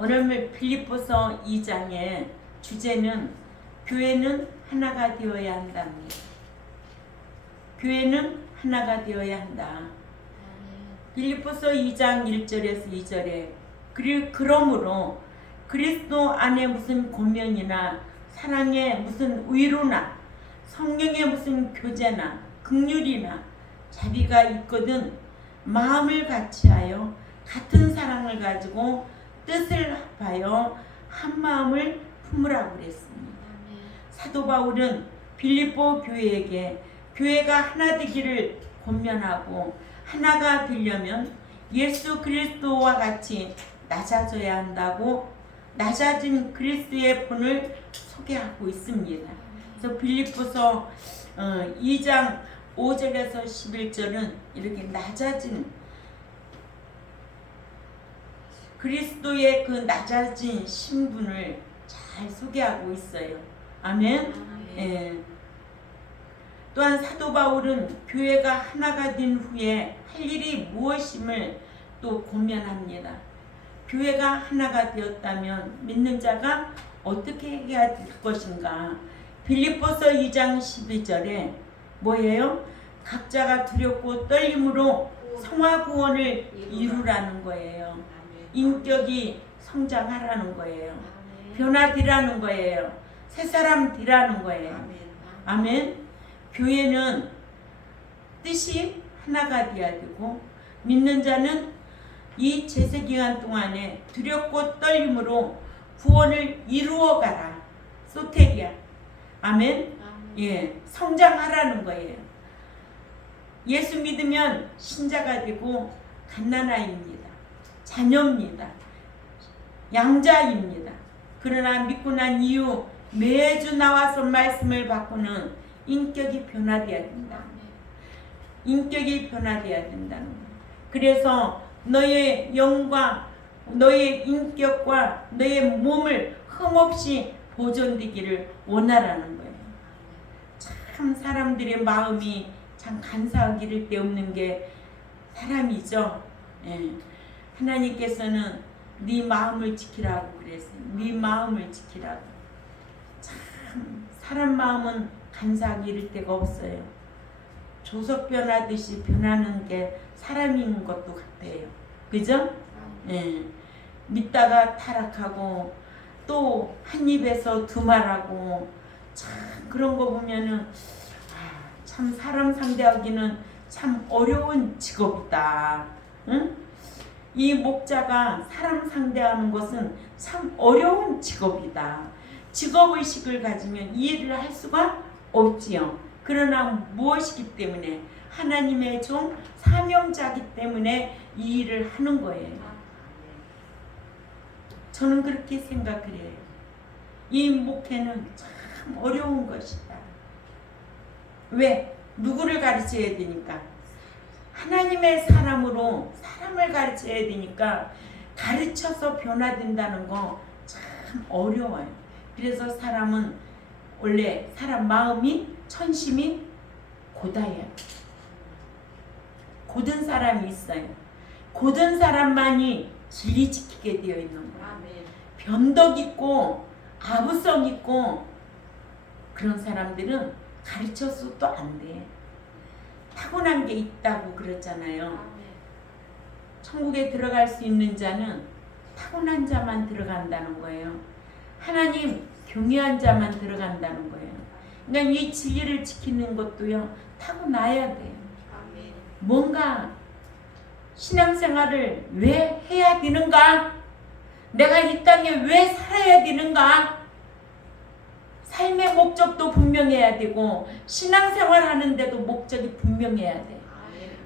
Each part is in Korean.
오늘 빌립보서 2장의 주제는 교회는 하나가 되어야 한답니다. 교회는 하나가 되어야 한다. 빌립보서 2장 1절에서 2절에 그러므로 그리스도 안에 무슨 권면이나 사랑에 무슨 위로나 성령의 무슨 교제나 긍휼이나 자비가 있거든 마음을 같이하여 같은 사랑을 가지고 뜻을 합하여 한 마음을 품으라고 그랬습니다. 사도 바울은 빌립보 교회에게 교회가 하나 되기를 권면하고 하나가 되려면 예수 그리스도와 같이 낮아져야 한다고 낮아진 그리스도의 본을 소개하고 있습니다. 그래서 빌립보서 2장 5절에서 11절은 이렇게 낮아진 그리스도의 그 낮아진 신분을 잘 소개하고 있어요. 아멘. 예. 또한 사도 바울은 교회가 하나가 된 후에 할 일이 무엇임을 또 권면합니다. 교회가 하나가 되었다면 믿는 자가 어떻게 해야 될 것인가? 빌립보서 2장 12절에 뭐예요? 각자가 두렵고 떨림으로 성화 구원을 이루라는 거예요. 인격이 성장하라는 거예요. 변화되라는 거예요. 새 사람 되라는 거예요. 아멘. 교회는 뜻이 하나가 되어야 되고 믿는 자는 이 제세기간 동안에 두렵고 떨림으로 구원을 이루어가라. 소테리아. 아멘. 예, 성장하라는 거예요. 예수 믿으면 신자가 되고 갓난아이입니다. 자녀입니다. 양자입니다. 그러나 믿고 난 이후 매주 나와서 말씀을 받고는 인격이 변화되어야 된다. 인격이 변화되어야 된다는 거예요. 그래서 너의 영과 너의 인격과 너의 몸을 흠없이 보존되기를 원하라는 거예요. 참 사람들의 마음이 참 간사하기를 데 없는 게 사람이죠. 예. 하나님께서는 네 마음을 지키라고 그랬어요. 네 마음을 지키라고. 참 사람 마음은 간사하기 이를 데가 없어요. 조석 변하듯이 변하는 게 사람인 것도 같아요. 그죠? 예. 믿다가 타락하고 또 한 입에서 두 말하고 참 그런 거 보면은 참 사람 상대하기는 참 어려운 직업이다. 응? 이 목자가 사람 상대하는 것은 참 어려운 직업이다. 직업의식을 가지면 이 일을 할 수가 없지요. 그러나 무엇이기 때문에 하나님의 종 사명자이기 때문에 이 일을 하는 거예요. 저는 그렇게 생각을 해요. 이 목회는 참 어려운 것이다. 왜? 누구를 가르쳐야 되니까? 하나님의 사람으로 사람을 가르쳐야 되니까 가르쳐서 변화된다는 거 참 어려워요. 그래서 사람은 원래 사람 마음이 천심이 고다예요. 고든 사람이 있어요. 고든 사람만이 진리 지키게 되어 있는 거예요. 변덕 있고 아부성 있고 그런 사람들은 가르쳐서도 안 돼. 타고난 게 있다고 그랬잖아요. 천국에 들어갈 수 있는 자는 타고난 자만 들어간다는 거예요. 하나님 경외한 자만 들어간다는 거예요. 그러니까 이 진리를 지키는 것도요. 타고나야 돼요. 뭔가 신앙생활을 왜 해야 되는가? 내가 이 땅에 왜 살아야 되는가? 삶의 목적도 분명해야 되고 신앙생활 하는데도 목적이 분명해야 돼.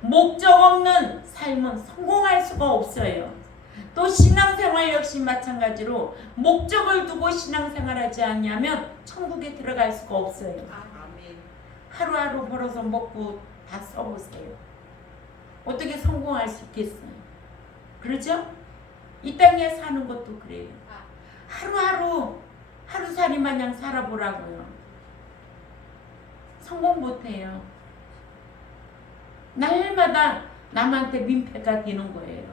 목적 없는 삶은 성공할 수가 없어요. 또 신앙생활 역시 마찬가지로 목적을 두고 신앙생활하지 않냐면 천국에 들어갈 수가 없어요. 하루하루 벌어서 먹고 다 써보세요. 어떻게 성공할 수 있겠어요? 그렇죠? 이 땅에 사는 것도 그래요. 하루하루 하루살이 마냥 살아보라고요. 성공 못해요. 날마다 남한테 민폐가 되는 거예요.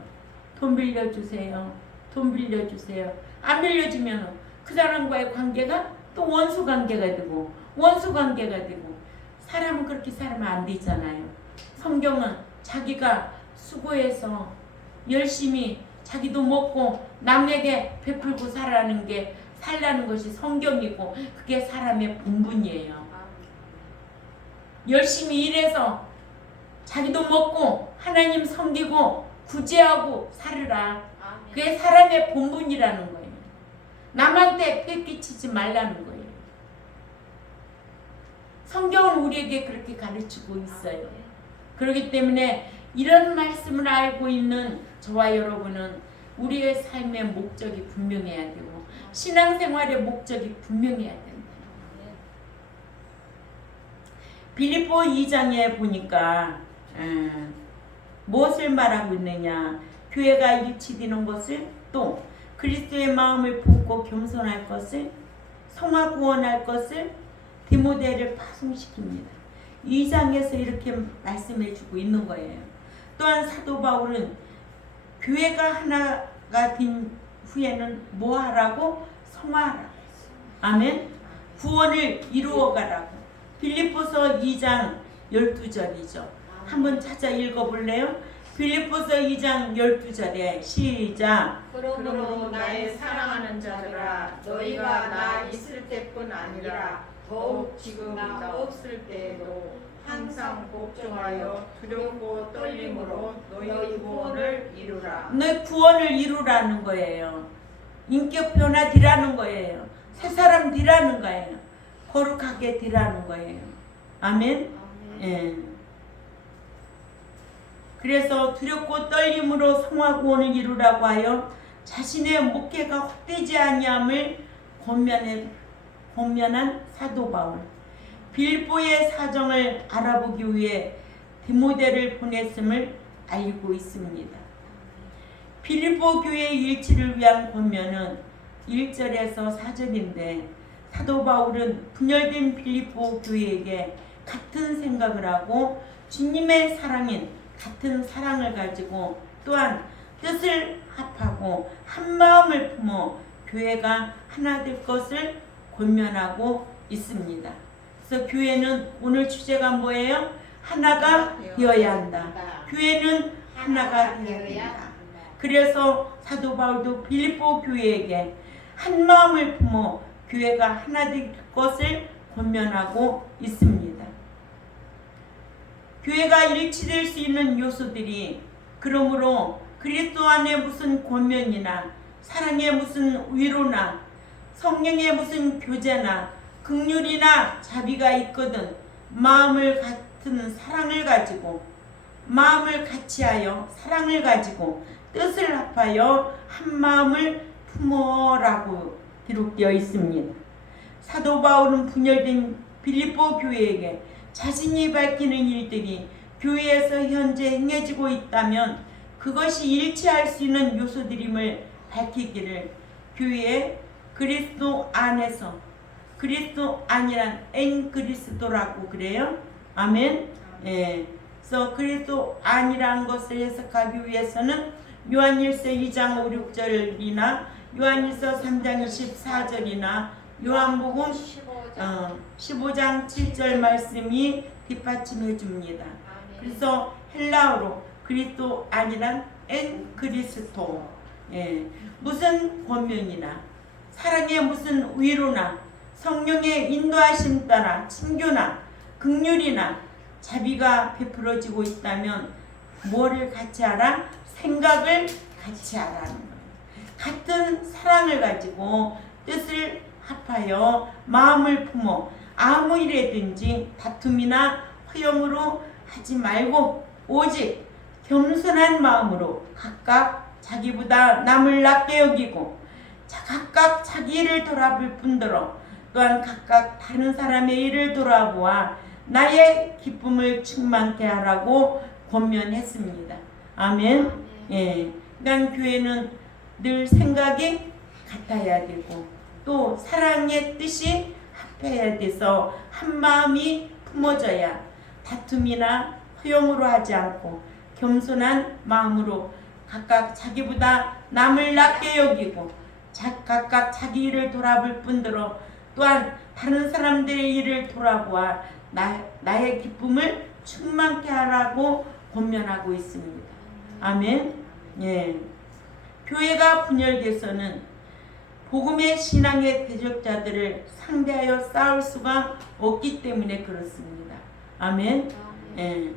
돈 빌려주세요. 돈 빌려주세요. 안 빌려주면 그 사람과의 관계가 또 원수 관계가 되고 원수 관계가 되고 사람은 그렇게 살면 안 되잖아요. 성경은 자기가 수고해서 열심히 자기도 먹고 남에게 베풀고 살라는 것이 성경이고 그게 사람의 본분이에요. 열심히 일해서 자기도 먹고 하나님 섬기고 구제하고 살으라. 그게 사람의 본분이라는 거예요. 남한테 폐끼치지 말라는 거예요. 성경은 우리에게 그렇게 가르치고 있어요. 그렇기 때문에 이런 말씀을 알고 있는 저와 여러분은 우리의 삶의 목적이 분명해야 되고 신앙생활의 목적이 분명해야 된다. 빌립보 2장에 보니까 무엇을 말하고 있느냐, 교회가 일치되는 것을, 또 그리스도의 마음을 품고 겸손할 것을, 성화 구원할 것을, 디모데를 파송시킵니다. 2장에서 이렇게 말씀해주고 있는 거예요. 또한 사도 바울은 교회가 하나가 된 후에는 뭐 하라고? 성화하라고 했어요. 아멘. 구원을 이루어가라고. 빌립보서 2장 12절이죠. 한번 찾아 읽어볼래요? 빌립보서 2장 12절에 시작. 그러므로 나의 사랑하는 자들아, 너희가 나 있을 때뿐 아니라 더욱 지금 나 없을 때에도 항상 복종하여 두렵고 떨림으로 너희 구원을 이루라. 너희 구원을 이루라는 거예요. 인격 변화되라는 거예요. 새 사람 되라는 거예요. 거룩하게 되라는 거예요. 아멘. 예. 그래서 두렵고 떨림으로 성화 구원을 이루라고 하여 자신의 목회가 헛되지 아니함을 권면한 사도 바울. 빌보의 사정을 알아보기 위해 디모데를 보냈음을 알고 있습니다. 빌립보 교회의 일치를 위한 권면은 1절에서 4절인데 사도 바울은 분열된 빌립보 교회에게 같은 생각을 하고 주님의 사랑인 같은 사랑을 가지고 또한 뜻을 합하고 한 마음을 품어 교회가 하나 될 것을 권면하고 있습니다. 그래서 교회는 오늘 주제가 뭐예요? 하나가 되어야 한다. 교회는 하나가 되어야 한다. 그래서 사도 바울도 빌립보 교회에게 한 마음을 품어 교회가 하나 될 것을 권면하고 있습니다. 교회가 일치될 수 있는 요소들이 그러므로 그리스도 안에 무슨 권면이나 사랑에 무슨 위로나 성령의 무슨 교제나 긍휼이나 자비가 있거든 마음을 같은 사랑을 가지고 마음을 같이하여 사랑을 가지고 뜻을 합하여 한 마음을 품어라고 기록되어 있습니다. 사도 바울은 분열된 빌립보 교회에게 자신이 밝히는 일들이 교회에서 현재 행해지고 있다면 그것이 일치할 수 있는 요소들임을 밝히기를 교회의 그리스도 안에서 그리스도 아니란 엔 그리스도라고 그래요. 아멘. 예. 그래서 그리스도 아니란 것을 해석하기 위해서는 요한일서 2장 5, 6절이나 요한일서 3장 24절이나 요한복음 15장 7절 말씀이 뒷받침해 줍니다. 그래서 헬라어로 그리스도 아니란 엔 그리스도. 예. 무슨 권면이나 사랑의 무슨 위로나 성령의 인도하심 따라 친교나 긍휼이나 자비가 베풀어지고 있다면 뭐를 같이 하라? 생각을 같이 하라는 거예요. 같은 사랑을 가지고 뜻을 합하여 마음을 품어 아무 일에든지 다툼이나 허용으로 하지 말고 오직 겸손한 마음으로 각각 자기보다 남을 낮게 여기고 각각 자기 일을 돌아볼 뿐더러 또한 각각 다른 사람의 일을 돌아보아 나의 기쁨을 충만케 하라고 권면했습니다. 아멘. 예. 그러니까 교회는 늘 생각이 같아야 되고 또 사랑의 뜻이 합해야 돼서 한 마음이 품어져야 다툼이나 허용으로 하지 않고 겸손한 마음으로 각각 자기보다 남을 낮게 여기고 각각 자기 일을 돌아볼 뿐더러 또한 다른 사람들의 일을 돌아보아 나의 기쁨을 충만케 하라고 권면하고 있습니다. 아멘. 예. 교회가 분열돼서는 복음의 신앙의 대적자들을 상대하여 싸울 수가 없기 때문에 그렇습니다. 아멘. 예.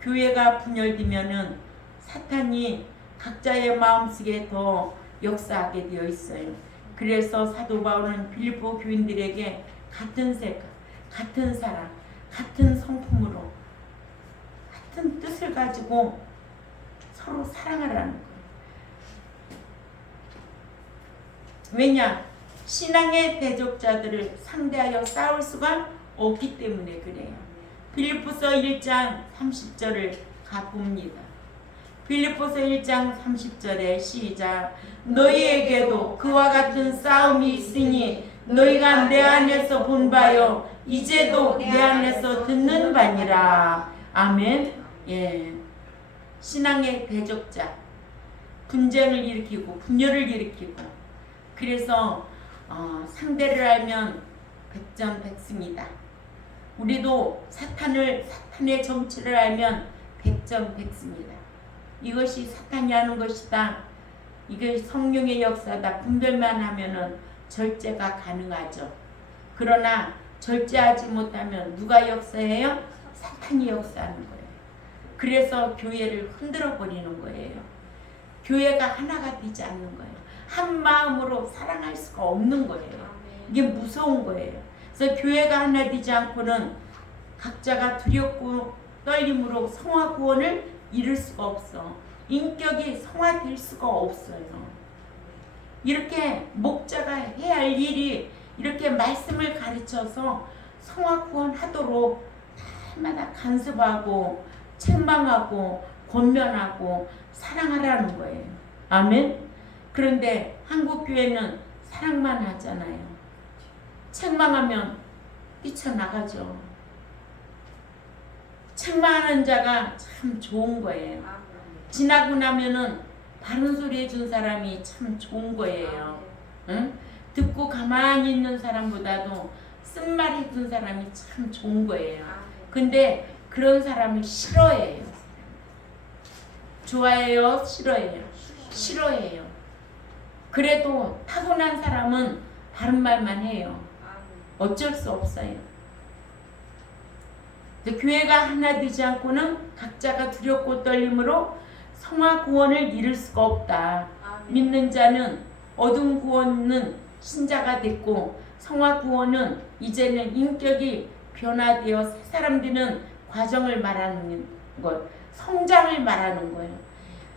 교회가 분열되면은 사탄이 각자의 마음속에 더 역사하게 되어 있어요. 그래서 사도 바울은 빌립보 교인들에게 같은 생각, 같은 사랑, 같은 성품으로 같은 뜻을 가지고 서로 사랑하라는 거예요. 왜냐? 신앙의 대적자들을 상대하여 싸울 수가 없기 때문에 그래요. 빌립보서 1장 30절을 가봅니다. 빌립보서 1장 30절에 시작. 너희에게도 그와 같은 싸움이 있으니 너희가 내 안에서 본 바요 이제도 내 안에서 듣는 바니라. 아멘. 예. 신앙의 대적자, 분쟁을 일으키고 분열을 일으키고, 그래서 상대를 알면 백전백승이다. 우리도 사탄의 정치를 알면 백전백승이다. 이것이 사탄이 하는 것이다. 이게 성령의 역사다. 분별만 하면은 절제가 가능하죠. 그러나 절제하지 못하면 누가 역사해요? 사탄이 역사하는 거예요. 그래서 교회를 흔들어 버리는 거예요. 교회가 하나가 되지 않는 거예요. 한 마음으로 사랑할 수가 없는 거예요. 이게 무서운 거예요. 그래서 교회가 하나 되지 않고는 각자가 두렵고 떨림으로 성화 구원을 이룰 수가 없어. 인격이 성화될 수가 없어요. 이렇게 목자가 해야 할 일이 이렇게 말씀을 가르쳐서 성화 구원하도록 날마다 간섭하고 책망하고 권면하고 사랑하라는 거예요. 아멘. 그런데 한국 교회는 사랑만 하잖아요. 책망하면 뛰쳐나가죠. 책망하는 자가 참 좋은 거예요. 지나고 나면은 바른 소리 해준 사람이 참 좋은 거예요. 응? 듣고 가만히 있는 사람보다도 쓴말 해준 사람이 참 좋은 거예요. 근데 그런 사람을 싫어해요. 좋아해요? 싫어해요? 싫어해요. 그래도 타고난 사람은 바른 말만 해요. 어쩔 수 없어요. 교회가 하나 되지 않고는 각자가 두렵고 떨림으로 성화 구원을 이룰 수가 없다. 믿는 자는 얻은 구원은 신자가 됐고 성화 구원은 이제는 인격이 변화되어 새 사람 되는 과정을 말하는 것, 성장을 말하는 거예요.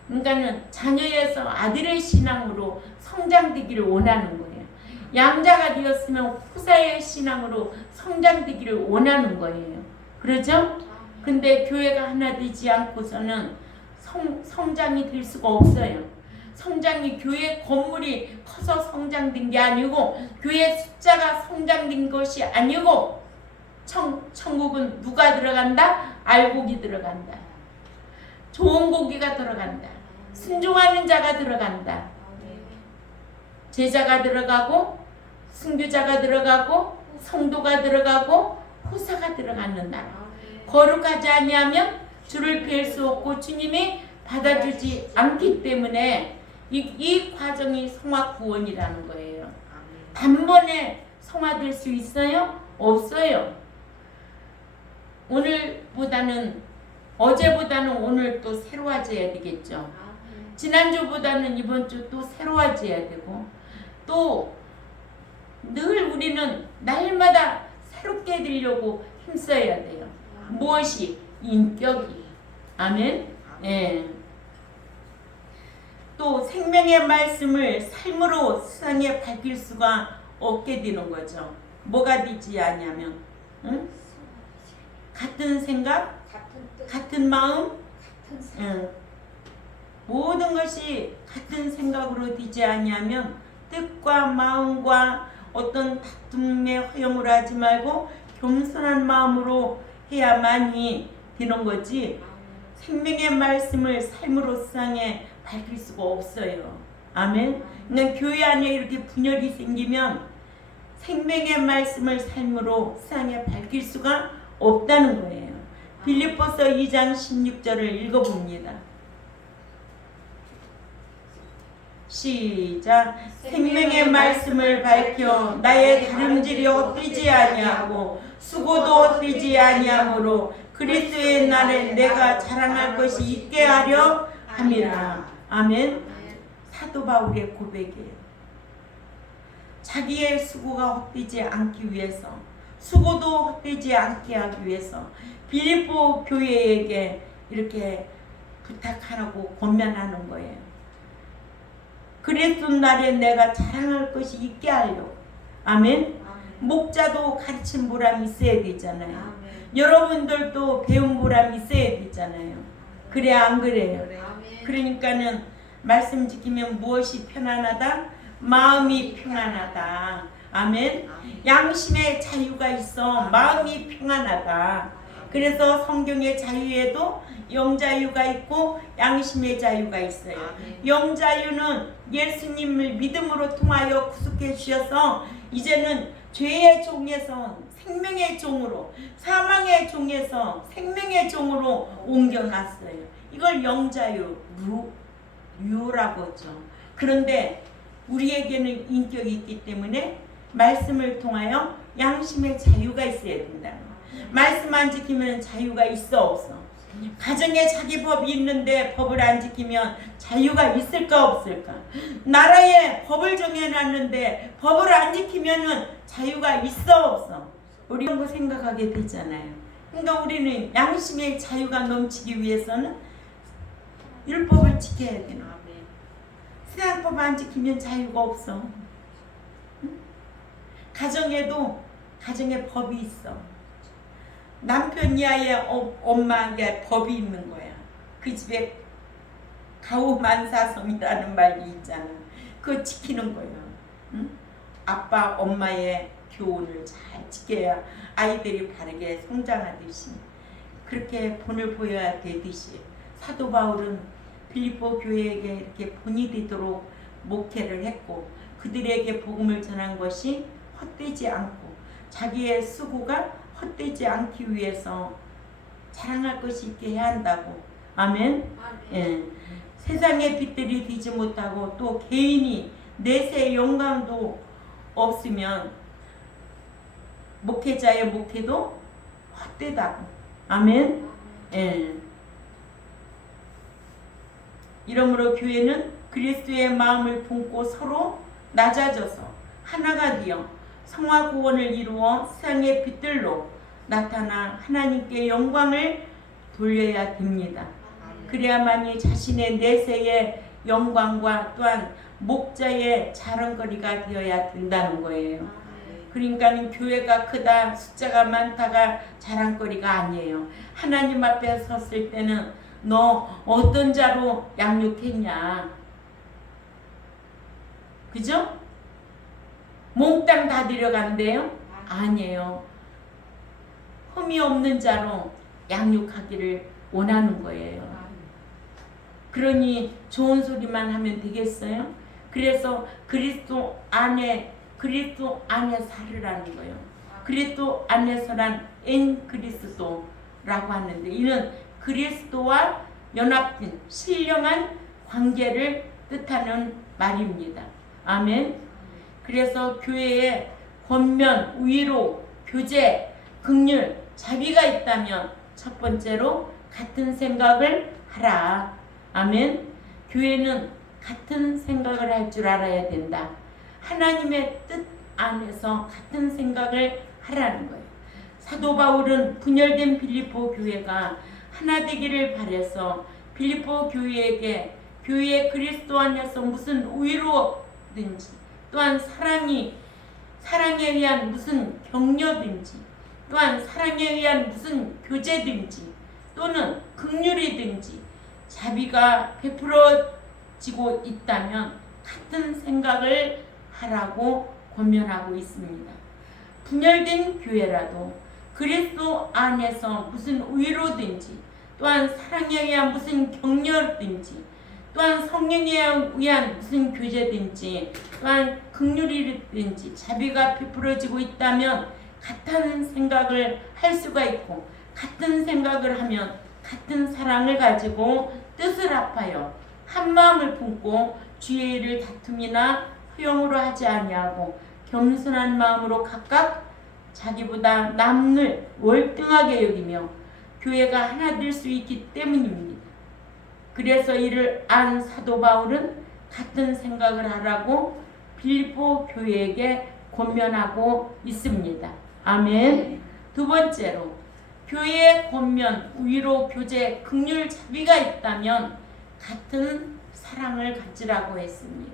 그러니까는 자녀에서 아들의 신앙으로 성장되기를 원하는 거예요. 양자가 되었으면 후사의 신앙으로 성장되기를 원하는 거예요. 그렇죠? 근데 교회가 하나 되지 않고서는 성장이 될 수가 없어요. 성장이 교회 건물이 커서 성장된 게 아니고 교회 숫자가 성장된 것이 아니고 천국은 누가 들어간다? 알곡이 들어간다. 좋은 고기가 들어간다. 순종하는 자가 들어간다. 제자가 들어가고 순교자가 들어가고 성도가 들어가고 후사가 들어가는 나라. 거룩하지 아니하면 주를 뵐 수 없고 주님이 받아주지 않기 때문에 이 과정이 성화 구원이라는 거예요. 단번에 성화될 수 있어요? 없어요. 어제보다는 오늘 또 새로워져야 되겠죠. 지난주보다는 이번 주 또 새로워져야 되고, 또 늘 우리는 날마다 새롭게 되려고 힘써야 돼요. 무엇이? 인격이. 아멘. 예. 또 생명의 말씀을 삶으로 세상에 밝힐 수가 없게 되는 거죠. 뭐가 되지 않냐면, 응? 같은 생각, 같은 마음, 응. 모든 것이 같은 생각으로 되지 않냐면 뜻과 마음과 어떤 다툼에 허용을 하지 말고 겸손한 마음으로 해야만이 되는 거지. 생명의 말씀을 삶으로 세상에 밝힐 수가 없어요. 아멘. 그냥 교회 안에 이렇게 분열이 생기면 생명의 말씀을 삶으로 세상에 밝힐 수가 없다는 거예요. 빌립보서 2장 16절을 읽어봅니다. 시작. 생명의 말씀을 밝혀 나의 다름질이 헛되지 아니하고 수고도 헛되지 아니하므로 그리스도의 날에 내가 자랑할 것이 있게 하려 함이라. 아멘. 사도 바울의 고백이에요. 자기의 수고가 헛되지 않기 위해서, 수고도 헛되지 않게 하기 위해서 빌립보 교회에게 이렇게 부탁하라고 권면하는 거예요. 그리스도 날에 내가 자랑할 것이 있게 하려고. 아멘. 목자도 가르친 보람이 있어야 되잖아요. 여러분들도 배운 보람이 있어야 되잖아요. 그래 안 그래요? 그러니까는 말씀 지키면 무엇이 편안하다? 마음이 평안하다. 아멘. 양심의 자유가 있어 마음이 평안하다. 그래서 성경의 자유에도 영자유가 있고 양심의 자유가 있어요. 영자유는 예수님을 믿음으로 통하여 구속해 주셔서 이제는 죄의 종에서 생명의 종으로, 사망의 종에서 생명의 종으로 옮겨놨어요. 이걸 영자유, 유라고 하죠. 그런데 우리에게는 인격이 있기 때문에 말씀을 통하여 양심의 자유가 있어야 된다. 말씀 안 지키면 자유가 있어 없어? 가정에 자기 법이 있는데 법을 안 지키면 자유가 있을까 없을까? 나라에 법을 정해놨는데 법을 안 지키면은 자유가 있어 없어? 우리 그런 거 생각하게 되잖아요. 그러니까 우리는 양심의 자유가 넘치기 위해서는 율법을 지켜야 되는 거예요. 세상법 안 지키면 자유가 없어. 가정에도 가정에 법이 있어. 남편 이하의 엄마에게 법이 있는 거야. 그 집에 가우만사성이라는 말이 있잖아. 그거 지키는 거야. 응? 아빠 엄마의 교훈을 잘 지켜야 아이들이 바르게 성장하듯이 그렇게 본을 보여야 되듯이 사도 바울은 빌립보 교회에게 이렇게 본이 되도록 목회를 했고 그들에게 복음을 전한 것이 헛되지 않고 자기의 수고가 헛되지 않기 위해서 자랑할 것이 있게 해야 한다고. 아멘. 예. 세상의 빛들이 되지 못하고 또 개인이 내세의 영광도 없으면 목회자의 목회도 헛되다고. 아멘. 예. 이러므로 교회는 그리스도의 마음을 품고 서로 낮아져서 하나가 되어 성화 구원을 이루어 세상의 빛들로 나타나 하나님께 영광을 돌려야 됩니다. 그래야만이 자신의 내세의 영광과 또한 목자의 자랑거리가 되어야 된다는 거예요. 그러니까 교회가 크다, 숫자가 많다가 자랑거리가 아니에요. 하나님 앞에 섰을 때는 너 어떤 자로 양육했냐? 그죠? 몽땅 다 데려간대요? 아니에요. 흠이 없는 자로 양육하기를 원하는 거예요. 그러니 좋은 소리만 하면 되겠어요? 그래서 그리스도 안에 살으라는 거예요. 그리스도 안에서란 엔 그리스도라고 하는데 이는 그리스도와 연합된 신령한 관계를 뜻하는 말입니다. 아멘. 그래서 교회에 권면, 위로, 교제, 긍휼, 자비가 있다면 첫 번째로 같은 생각을 하라. 아멘. 교회는 같은 생각을 할 줄 알아야 된다. 하나님의 뜻 안에서 같은 생각을 하라는 거예요. 사도 바울은 분열된 빌립보 교회가 하나 되기를 바라서 빌립보 교회에게 교회의 그리스도 안에서 무슨 위로든지 또한 사랑에 의한 무슨 격려든지 또한 사랑에 의한 무슨 교제든지 또는 긍휼이든지 자비가 베풀어지고 있다면 같은 생각을 하라고 권면하고 있습니다. 분열된 교회라도 그리스도 안에서 무슨 위로든지 또한 사랑에 의한 무슨 격려든지, 또한 성령에 의한 무슨 교제든지, 또한 긍휼이든지 자비가 베풀어지고 있다면 같은 생각을 할 수가 있고, 같은 생각을 하면 같은 사랑을 가지고 뜻을 합하여 한 마음을 품고 주의 일을 다툼이나 후용으로 하지 아니하고 겸손한 마음으로 각각 자기보다 남을 월등하게 여기며 교회가 하나 될 수 있기 때문입니다. 그래서 이를 안 사도 바울은 같은 생각을 하라고 빌립보 교회에게 권면하고 있습니다. 아멘. 두 번째로, 교회의 권면, 위로, 교제, 긍휼, 자비가 있다면 같은 사랑을 가지라고 했습니다.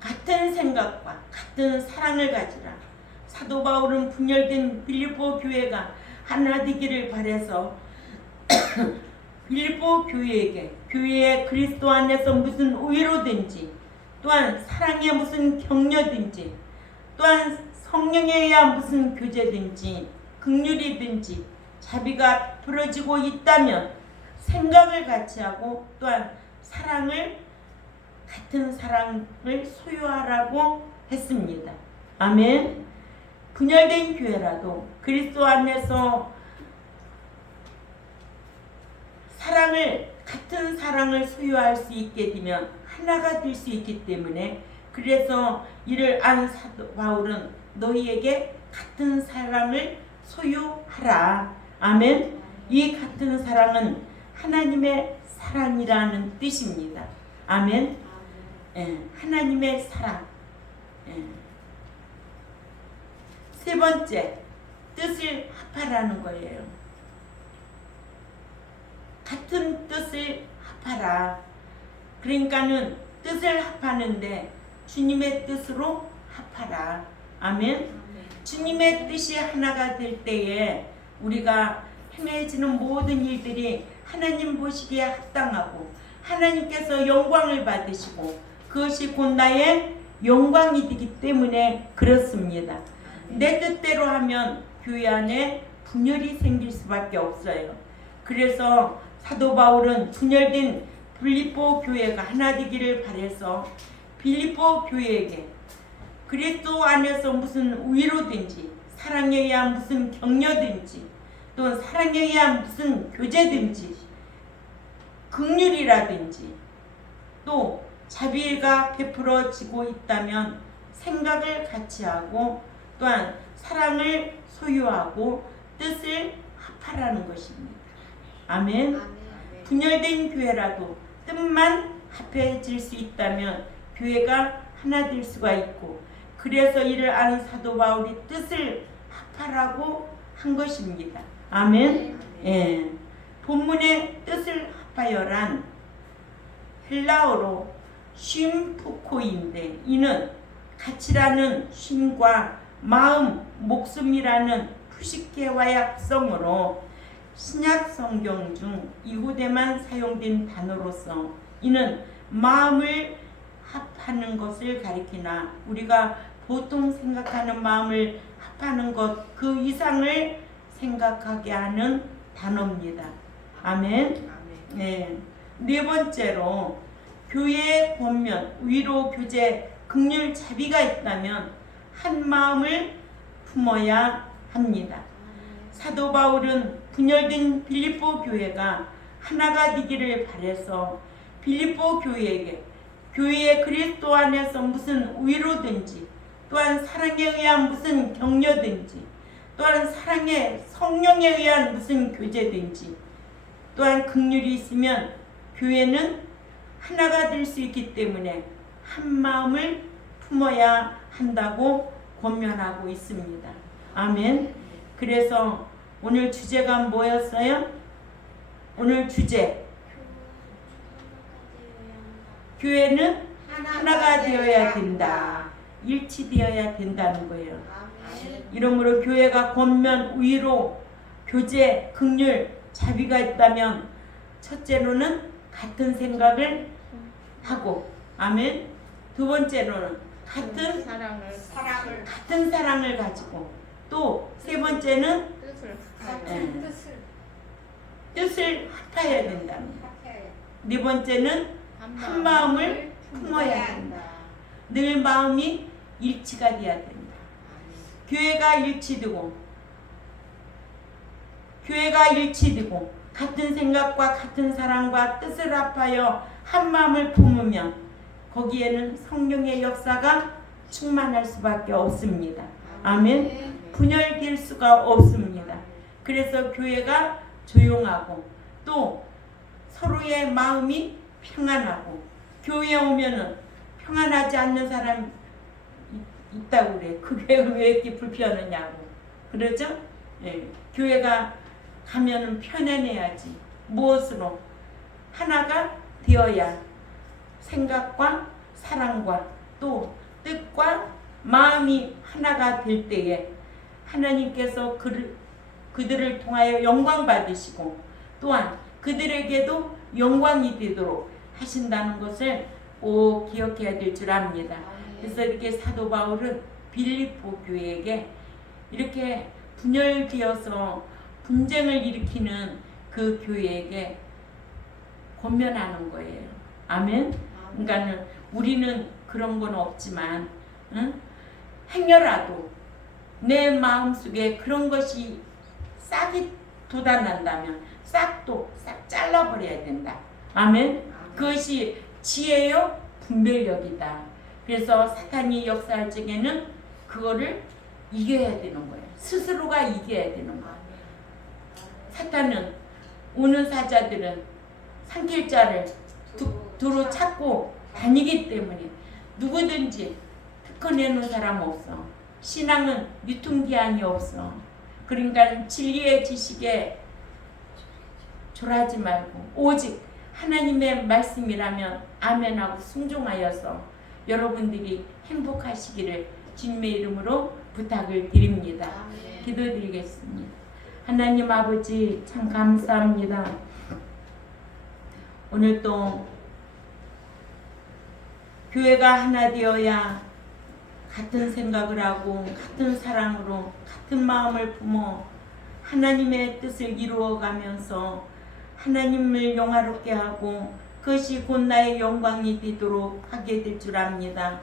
같은 생각과 같은 사랑을 가지라. 사도 바울은 분열된 빌립보 교회가 하나 되기를 바라서 빌립보 교회에게 교회의 그리스도 안에서 무슨 위로든지, 또한 사랑에 무슨 격려든지, 또한 성령에 의한 무슨 교제든지 긍휼이든지 자비가 부러지고 있다면 생각을 같이 하고, 또한 사랑을 같은 사랑을 소유하라고 했습니다. 아멘. 분열된 교회라도 그리스도 안에서 같은 사랑을 소유할 수 있게 되면 하나가 될 수 있기 때문에, 그래서 이를 안 사도 바울은 너희에게 같은 사랑을 소유하라. 아멘. 이 같은 사랑은 하나님의 사랑이라는 뜻입니다. 아멘. 예, 하나님의 사랑. 예. 세 번째, 뜻을 합하라는 거예요. 같은 뜻을 합하라. 그러니까는 뜻을 합하는데 주님의 뜻으로 합하라. 아멘. 주님의 뜻이 하나가 될 때에 우리가 행해지는 모든 일들이 하나님 보시기에 합당하고 하나님께서 영광을 받으시고 그것이 곧 나의 영광이 되기 때문에 그렇습니다. 내 뜻대로 하면 교회 안에 분열이 생길 수밖에 없어요. 그래서 사도 바울은 분열된 빌립보 교회가 하나 되기를 바라서 빌립보 교회에게 그리스도 안에서 무슨 위로든지, 사랑에 의한 무슨 격려든지, 또 사랑에 의한 무슨 교제든지, 긍휼이라든지, 또 자비가 베풀어지고 있다면 생각을 같이 하고, 또한 사랑을 소유하고 뜻을 합하라는 것입니다. 아멘. 분열된 교회라도 뜻만 합해질 수 있다면 교회가 하나 될 수가 있고, 그래서 이를 아는 사도 바울이 뜻을 합하라고 한 것입니다. 아멘. 예. 본문의 뜻을 합하여란 헬라어로 쉼푸코인데, 이는 가치라는 쉼과 마음, 목숨이라는 푸시케와의 합성으로 신약 성경 중 이후에만 사용된 단어로서 이는 마음을 합하는 것을 가리키나 우리가 보통 생각하는 마음을 합하는 것 그 이상을 생각하게 하는 단어입니다. 아멘. 네. 네 번째로, 교회의 권면, 위로, 교제, 긍휼, 자비가 있다면 한 마음을 품어야 합니다. 사도 바울은 분열된 빌립보 교회가 하나가 되기를 바라서 빌립보 교회에게 교회의 그리스도 안에서 무슨 위로든지, 또한 사랑에 의한 무슨 격려든지, 또한 사랑의 성령에 의한 무슨 교제든지, 또한 긍휼이 있으면 교회는 하나가 될 수 있기 때문에 한 마음을 품어야 한다고 권면하고 있습니다. 아멘. 그래서 오늘 주제가 뭐였어요? 오늘 주제, 교회는 하나가 되어야 된다. 일치되어야 된다는 거예요. 이러므로 교회가 권면, 위로, 교제, 긍휼, 자비가 있다면 첫째로는 같은 생각을 하고, 아멘. 두 번째로는 같은 사랑을 가지고, 또 세 번째는 뜻을 합하여야 된답니다. 네 번째는 한 마음을 품어야 된다. 늘 마음이 일치가 돼야 된다. 교회가 일치되고 같은 생각과 같은 사랑과 뜻을 합하여 한 마음을 품으면 거기에는 성령의 역사가 충만할 수밖에 없습니다. 아멘. 분열될 수가 없습니다. 그래서 교회가 조용하고 또 서로의 마음이 평안하고, 교회에 오면은 평안하지 않는 사람 있다고 그래. 그 교회가 왜 이렇게 불편하냐고 그러죠? 예. 교회가 가면은 편안해야지. 무엇으로? 하나가 되어야 생각과 사랑과 또 뜻과 마음이 하나가 될 때에 하나님께서 그들을 통하여 영광 받으시고 또한 그들에게도 영광이 되도록 하신다는 것을 꼭 기억해야 될 줄 압니다. 그래서 이렇게 사도 바울은 빌립보 교회에게 이렇게 분열되어서 분쟁을 일으키는 그 교회에게 권면하는 거예요. 아멘. 그러니까는 우리는 그런 건 없지만, 행여라도 내 마음속에 그런 것이 싹이 돋아난다면 싹 잘라버려야 된다. 아멘. 그것이 지혜요 분별력이다. 그래서 사탄이 역사할 적에는 그거를 이겨야 되는 거예요. 스스로가 이겨야 되는 거예요. 사탄은 오는 사자들은 삼킬 자를 두루 찾고 다니기 때문에 누구든지 특허내는 사람 없어. 신앙은 유통기한이 없어. 그러니까 진리의 지식에 졸하지 말고 오직 하나님의 말씀이라면 아멘하고 순종하여서 여러분들이 행복하시기를 주님의 이름으로 부탁을 드립니다. 기도드리겠습니다. 하나님 아버지 참 감사합니다. 오늘 또 교회가 하나 되어야 같은 생각을 하고 같은 사랑으로 같은 마음을 품어 하나님의 뜻을 이루어가면서 하나님을 영화롭게 하고 그것이 곧 나의 영광이 되도록 하게 될 줄 압니다.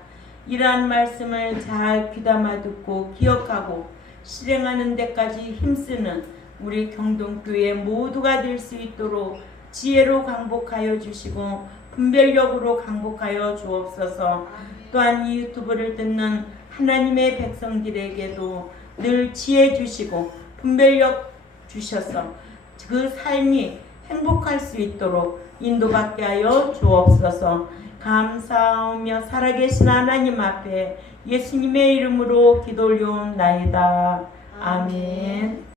이러한 말씀을 잘 귀담아 듣고 기억하고 실행하는 데까지 힘쓰는 우리 경동교회 모두가 될 수 있도록 지혜로 강복하여 주시고 분별력으로 강복하여 주옵소서. 또한 이 유튜브를 듣는 하나님의 백성들에게도 늘 지혜 주시고 분별력 주셔서 그 삶이 행복할 수 있도록 인도받게 하여 주옵소서. 감사하며 살아계신 하나님 앞에 예수님의 이름으로 기도 올려옵나이다. 아멘.